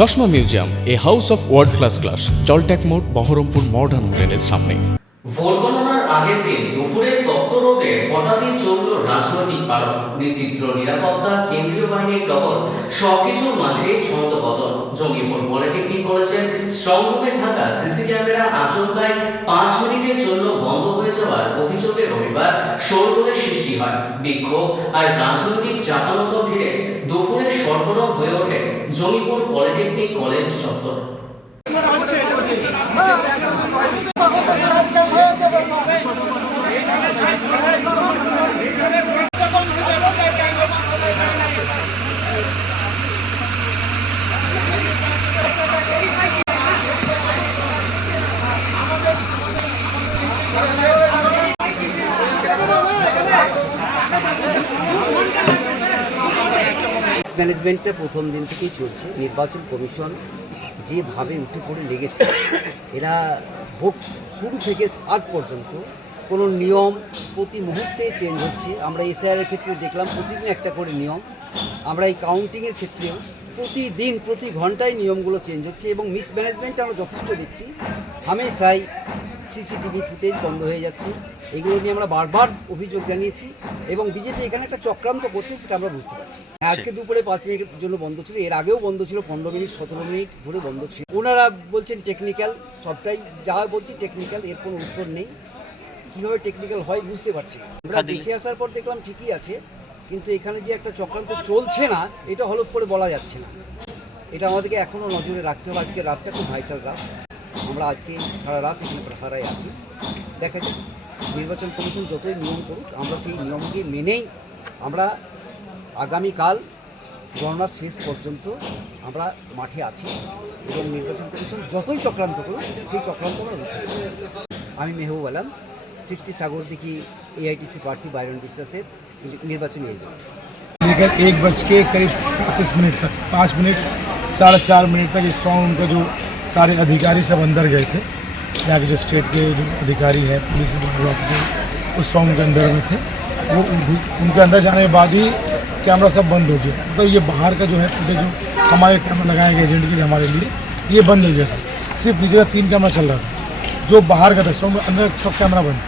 চশমা museum, a house of world class, জলট্যাক মোড়, বহরমপুর মডার্ন হোটেলের সামনে। ভোট গণনার আগের দিন দুপুরে তত্ত্বরোধে হঠাৎই চলল রাজনৈতিক পালন, বিচিত্র নিরাপত্তা, কেন্দ্রীয় বাহিনীর টহল, সবকিছুর মাঝে ছন্দপতন। জঙ্গিপুর পলিটেকনিক কলেজের স্ট্রংরুমে থাকা সিসি ক্যামেরা আচমকায় 5 মিনিটের জন্য বন্ধ হয়ে যাওয়ার অভিযোগে রবিবার শোরগোলের সৃষ্টি হয়। বিক্ষোভ আর রাজনৈতিক চাপানোতর ঘিরে দুপুরে সরগরম হয়ে ওঠে জঙ্গিপুর পলিটেকনিক কলেজ চত্বর। ম্যানেজমেন্টটা প্রথম দিন থেকেই চলছে। নির্বাচন কমিশন যেভাবে উঠে পড়ে লেগেছে, এরা ভোট শুরু থেকে আজ পর্যন্ত কোনো নিয়ম প্রতি মুহূর্তে চেঞ্জ হচ্ছে। আমরা এসআইআরের ক্ষেত্রে দেখলাম প্রতিদিন একটা করে নিয়ম, আমরা এই কাউন্টিংয়ের ক্ষেত্রেও প্রতিদিন প্রতি ঘন্টায় নিয়মগুলো চেঞ্জ হচ্ছে এবং মিসম্যানেজমেন্ট আমরা যথেষ্ট দেখছি। হামেশাই সিসিটিভি ফুটেজ বন্ধ হয়ে যাচ্ছে, এগুলো নিয়ে আমরা বারবার অভিযোগ জানিয়েছি এবং বিজেপি এখানে একটা চক্রান্ত করছে, সেটা আমরা বুঝতে পারছি। আজকে দুপুরে 5 মিনিটের জন্য বন্ধ ছিল, এর আগেও বন্ধ ছিল, 15 মিনিট 17 মিনিট ধরে বন্ধ ছিল। ওনারা বলছেন টেকনিক্যাল, সবটাই যা বলছি টেকনিক্যাল, এর কোনো উত্তর নেই। কীভাবে টেকনিক্যাল হয় বুঝতে পারছি না। আমরা দেখে আসার পর দেখলাম ঠিকই আছে, কিন্তু এখানে যে একটা চক্রান্ত চলছে না, এটা হলফ করে বলা যাচ্ছে না। এটা আমাদেরকে এখনও নজরে রাখতে হবে। আজকে রাতটা খুব ভাইটাল রাত, আমরা আজকে সারা রাত এখানে প্রহারায় আছি। দেখা যাক নির্বাচন কমিশন যতই নিয়ম করুক, আমরা সেই নিয়মকে মেনেই আমরা আগামীকাল গণনার শেষ পর্যন্ত আমরা মাঠে আছি এবং নির্বাচন কমিশন যতই চক্রান্ত করুক সেই চক্রান্ত আমরা রুখে দেব। আমি মেহবুব আলম, 60 সাগরদিঘি AITC প্রার্থী বাইরন বিশ্বাসের নির্বাচনী এজেন্ট। लेकर 1 बज के करीब 35 मिनट तक 5 मिनट 4.5 मिनट तक स्ट्रॉन्ग रूम का जो सारे अधिकारी सब अंदर गए थे। यहाँ के जो स्टेट के जो अधिकारी हैं, पुलिस ऑफिसर, उस स्ट्रॉन्ग के अंदर में थे। वो उनके अंदर जाने के बाद ही कैमरा सब बंद हो गया। मतलब ये बाहर का जो है फुटेज, जो हमारे कैमरा लगाए गए एजेंट के लिए हमारे लिए, ये बंद हो गया था। सिर्फ नीचे का 3 कैमरा चल रहा था, जो बाहर का था स्ट्रॉन्ग में, अंदर सब कैमरा बंद।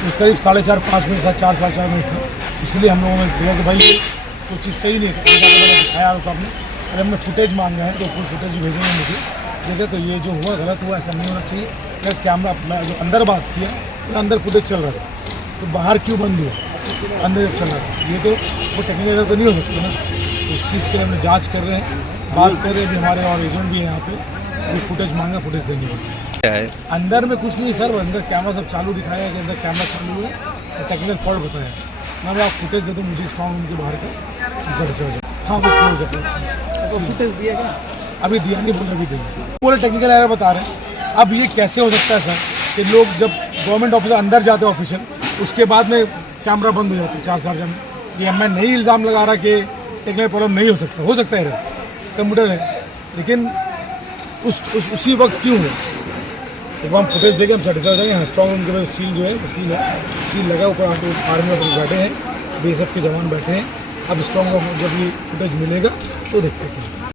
तो करीब 4.5-5 मिनट था, 4 साढ़े 4 मिनट था। इसलिए हम लोगों ने कहा कि भाई ये कुछ चीज़ सही नहीं है। दिखाया और साहब ने, अरे हमने फुटेज मांगा है तो फुल फुटेज भेजेंगे मुझे। देखिए तो ये जो हुआ गलत हुआ, ऐसा नहीं होना चाहिए। अगर कैमरा मैं जो अंदर बात किया तो अंदर फुटेज चल रहा था, तो बाहर क्यों बंद हुआ, अंदर जब चल रहा था? ये तो वो टेक्निकल तो नहीं हो सकता ना। तो इस चीज़ के लिए हमने जाँच कर रहे हैं, बात कर रहे हैं। अभी हमारे और एजेंट भी हैं यहाँ पे, वो फुटेज मांगा, फुटेज देंगे। अंदर में कुछ नहीं सर, अंदर कैमरा सब चालू दिखाया कि अंदर कैमरा चालू है, टेक्निकल फॉल्ट बताया। मैं आप फुटेज दे दूँ मुझे स्ट्रॉन्ग रूम के बाहर का जड़ से हो जाए। हाँ वो क्लोज है, तो फुटेज दिया क्या? अभी दिया नहीं, बोले अभी देंगे। पूरे टेक्निकल एरर बता रहे हैं। अब ये कैसे हो सकता है सर कि लोग जब गवर्नमेंट ऑफिसर अंदर जाते हैं ऑफिशियल, उसके बाद में कैमरा बंद हो जाते हैं 4 साढ़े 4 में। ये मैं नहीं इल्ज़ाम लगा रहा कि टेक्निकल प्रॉब्लम नहीं हो सकता है एरर, कंप्यूटर है, लेकिन उसी वक्त क्यों है? तो हम फुटेज देके हम सेटिस्फाई हो जाएंगे। स्ट्रॉन्ग रूम के पास सील जो है वो सील लगा, ऊपर आर्मी ऑफिसर बैठे हैं, BSF के जवान बैठे हैं। अब स्ट्रॉन्ग रूम जब ये फुटेज मिलेगा तो देखते हैं।